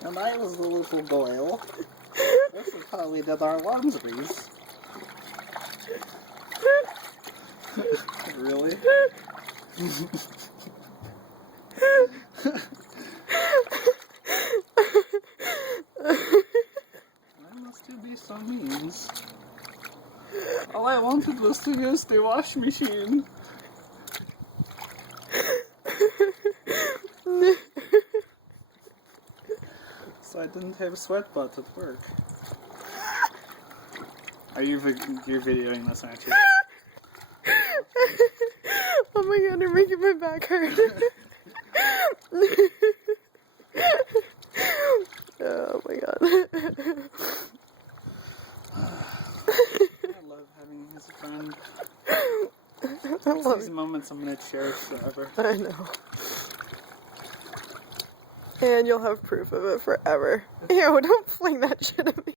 When I was a little Doyle, this is how we did our laundries. Really? Why must you be so mean? All I wanted was to use the wash machine. So I didn't have sweat butt at work. Are you you're videoing this, aren't you? Oh my god, you're making my back hurt. Oh my god. I love having you as a friend. I love These moments I'm gonna cherish forever. I know. And you'll have proof of it forever. Ew, don't fling that shit at me.